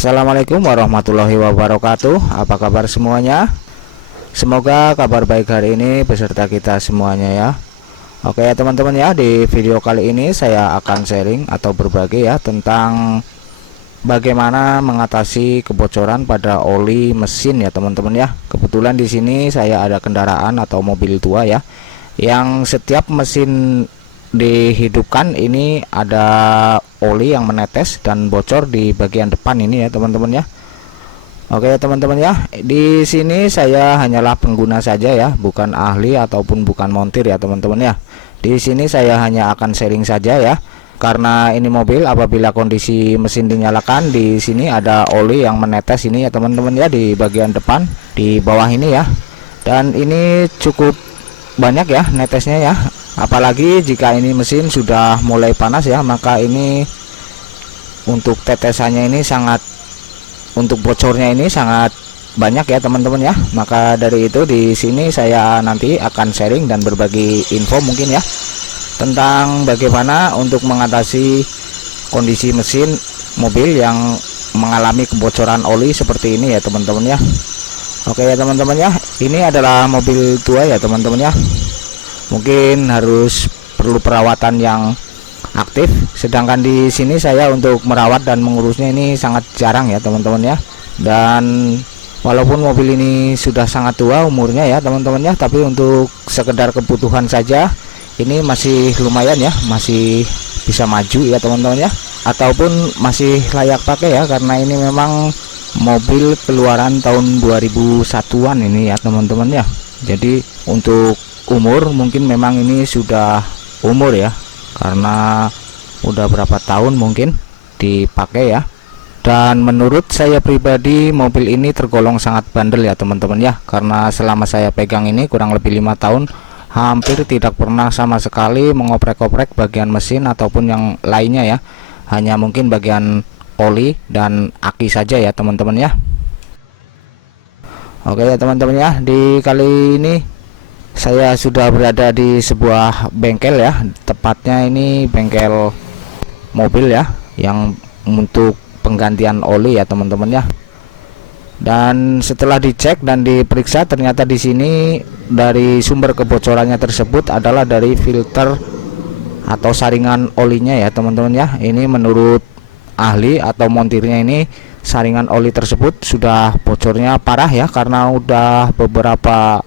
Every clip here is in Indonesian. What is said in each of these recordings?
Assalamualaikum warahmatullahi wabarakatuh. Apa kabar semuanya? Semoga kabar baik hari ini beserta kita semuanya ya. Oke ya teman-teman ya, di video kali ini saya akan sharing atau berbagi ya tentang bagaimana mengatasi kebocoran pada oli mesin ya teman-teman ya. Kebetulan di sini saya ada kendaraan atau mobil tua ya, yang setiap mesin dihidupkan ini ada oli yang menetes dan bocor di bagian depan ini ya teman-teman ya. Oke ya teman-teman ya, di sini saya hanyalah pengguna saja ya, bukan ahli ataupun bukan montir ya teman-teman ya. Di sini saya hanya akan sharing saja ya, karena ini mobil apabila kondisi mesin dinyalakan, di sini ada oli yang menetes ini ya teman-teman ya, di bagian depan di bawah ini ya. Dan ini cukup banyak ya netesnya ya, apalagi jika ini mesin sudah mulai panas ya, maka ini untuk tetesannya ini untuk bocornya ini sangat banyak ya teman-teman ya. Maka dari itu di sini saya nanti akan sharing dan berbagi info mungkin ya tentang bagaimana untuk mengatasi kondisi mesin mobil yang mengalami kebocoran oli seperti ini ya teman-teman ya. Oke ya teman-teman ya, ini adalah mobil tua ya teman-teman ya, mungkin harus perlu perawatan yang aktif, sedangkan di sini saya untuk merawat dan mengurusnya ini sangat jarang ya teman-teman ya. Dan walaupun mobil ini sudah sangat tua umurnya ya teman-teman ya, tapi untuk sekedar kebutuhan saja ini masih lumayan ya, masih bisa maju ya teman-teman ya, ataupun masih layak pakai ya, karena ini memang mobil keluaran tahun 2001-an ini ya teman-teman ya. Jadi untuk umur mungkin memang ini sudah umur ya, karena udah berapa tahun mungkin dipakai ya. Dan menurut saya pribadi mobil ini tergolong sangat bandel ya teman-teman ya, karena selama saya pegang ini kurang lebih 5 tahun hampir tidak pernah sama sekali mengoprek-oprek bagian mesin ataupun yang lainnya ya, hanya mungkin bagian oli dan aki saja ya teman-teman ya. Oke ya teman-teman ya, di kali ini saya sudah berada di sebuah bengkel ya, tepatnya ini bengkel mobil ya, yang untuk penggantian oli ya teman-teman ya. Dan setelah dicek dan diperiksa, ternyata di sini dari sumber kebocorannya tersebut adalah dari filter atau saringan olinya ya teman-teman ya. Ini menurut ahli atau montirnya, ini saringan oli tersebut sudah bocornya parah ya, karena udah beberapa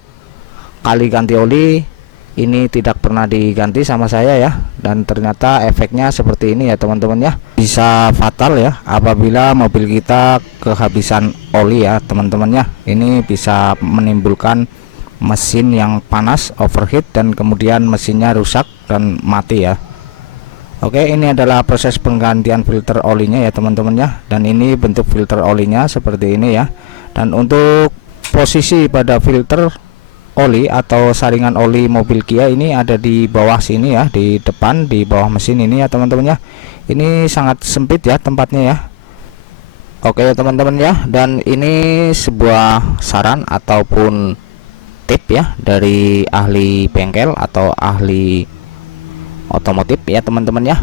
kali ganti oli ini tidak pernah diganti sama saya ya. Dan ternyata efeknya seperti ini ya teman-teman ya, bisa fatal ya apabila mobil kita kehabisan oli ya teman-teman ya. Ini bisa menimbulkan mesin yang panas, overheat, dan kemudian mesinnya rusak dan mati ya. Oke, ini adalah proses penggantian filter olinya ya teman-teman ya, dan ini bentuk filter olinya seperti ini ya. Dan untuk posisi pada filter oli atau saringan oli mobil Kia ini ada di bawah sini ya, di depan di bawah mesin ini ya teman-teman ya. Ini sangat sempit ya tempatnya ya. Oke ya teman-teman ya, dan ini sebuah saran ataupun tip ya dari ahli bengkel atau ahli otomotif ya teman-teman ya,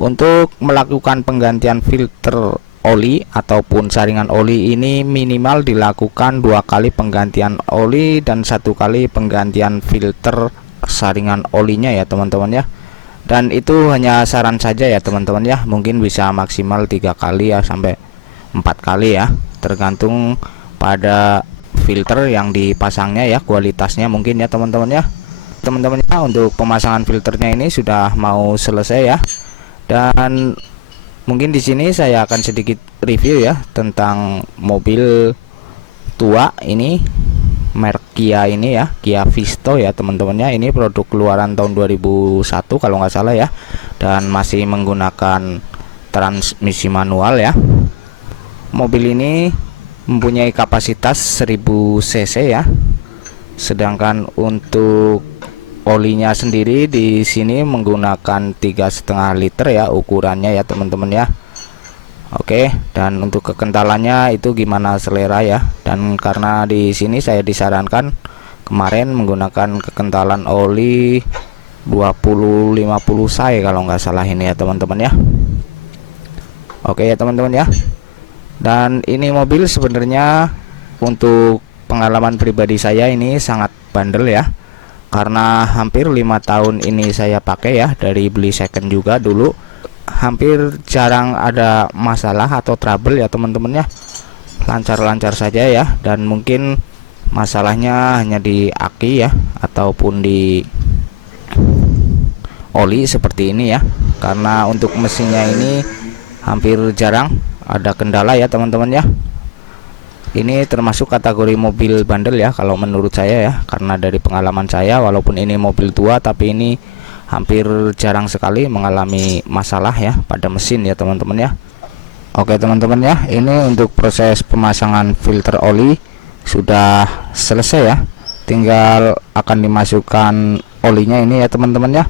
untuk melakukan penggantian filter oli ataupun saringan oli ini minimal dilakukan 2 kali penggantian oli dan 1 kali penggantian filter saringan olinya ya teman-teman ya. Dan itu hanya saran saja ya teman-teman ya, mungkin bisa maksimal 3 kali ya sampai 4 kali ya, tergantung pada filter yang dipasangnya ya, kualitasnya mungkin ya teman-teman ya. Teman-teman ya, untuk pemasangan filternya ini sudah mau selesai ya. Dan mungkin di sini saya akan sedikit review ya tentang mobil tua ini, merek Kia ini ya, Kia Visto ya teman-teman ya. Ini produk keluaran tahun 2001 kalau nggak salah ya, dan masih menggunakan transmisi manual ya. Mobil ini mempunyai kapasitas 1000 cc ya, sedangkan untuk olinya sendiri di sini menggunakan 3,5 liter ya ukurannya ya teman-teman ya. Oke, dan untuk kekentalannya itu gimana selera ya. Dan karena di sini saya disarankan kemarin menggunakan kekentalan oli 20-50 say kalau nggak salah ini ya teman-teman ya. Oke ya teman-teman ya. Dan ini mobil sebenarnya untuk pengalaman pribadi saya ini sangat bandel ya, karena hampir 5 tahun ini saya pakai ya, dari beli second juga dulu, hampir jarang ada masalah atau trouble ya teman-teman ya, lancar-lancar saja ya. Dan mungkin masalahnya hanya di aki ya, ataupun di oli seperti ini ya, karena untuk mesinnya ini hampir jarang ada kendala ya teman-teman ya. Ini termasuk kategori mobil bandel ya kalau menurut saya ya, karena dari pengalaman saya, walaupun ini mobil tua tapi ini hampir jarang sekali mengalami masalah ya pada mesin ya teman-teman ya. Oke teman-teman ya, ini untuk proses pemasangan filter oli sudah selesai ya, tinggal akan dimasukkan olinya ini ya teman-teman ya.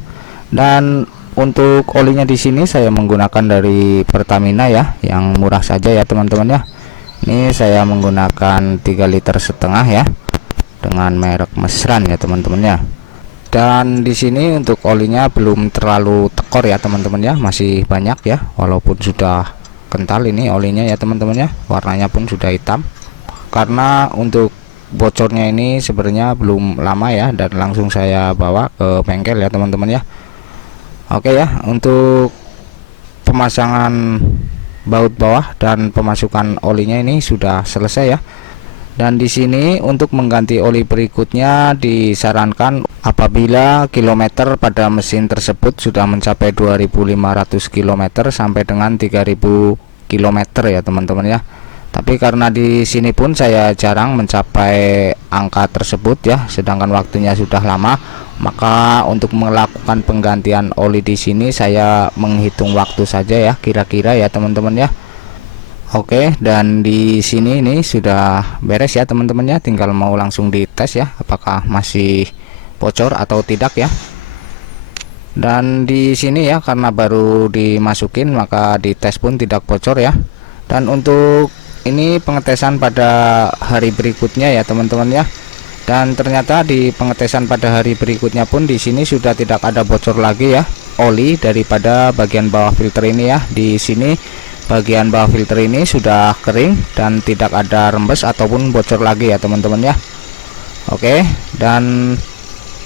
Dan untuk olinya di sini saya menggunakan dari Pertamina ya, yang murah saja ya teman-teman ya. Ini saya menggunakan 3,5 liter ya, dengan merek Mesran ya teman-teman ya. Dan di sini untuk olinya belum terlalu tekor ya teman-teman ya, masih banyak ya, walaupun sudah kental ini olinya ya teman-teman ya, warnanya pun sudah hitam. Karena untuk bocornya ini sebenarnya belum lama ya, dan langsung saya bawa ke bengkel ya teman-teman ya. Oke ya, untuk pemasangan baut bawah dan pemasukan olinya ini sudah selesai ya. Dan di sini untuk mengganti oli berikutnya disarankan apabila kilometer pada mesin tersebut sudah mencapai 2.500 km sampai dengan 3.000 km ya teman-teman ya. Tapi karena di sini pun saya jarang mencapai angka tersebut ya, sedangkan waktunya sudah lama, maka untuk melakukan penggantian oli di sini saya menghitung waktu saja ya, kira-kira ya teman-teman ya. Oke, dan di sini ini sudah beres ya teman-teman ya, tinggal mau langsung dites ya apakah masih bocor atau tidak ya. Dan di sini ya, karena baru dimasukin maka dites pun tidak bocor ya. Dan untuk ini pengetesan pada hari berikutnya ya teman-teman ya. Dan ternyata di pengetesan pada hari berikutnya pun di sini sudah tidak ada bocor lagi ya oli daripada bagian bawah filter ini ya. Di sini bagian bawah filter ini sudah kering dan tidak ada rembes ataupun bocor lagi ya teman-teman ya. Oke, dan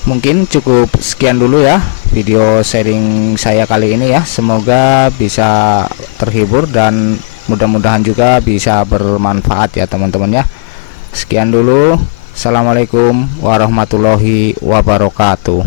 mungkin cukup sekian dulu ya video sharing saya kali ini ya. Semoga bisa terhibur dan mudah-mudahan juga bisa bermanfaat ya teman-teman ya. Sekian dulu. Assalamualaikum warahmatullahi wabarakatuh.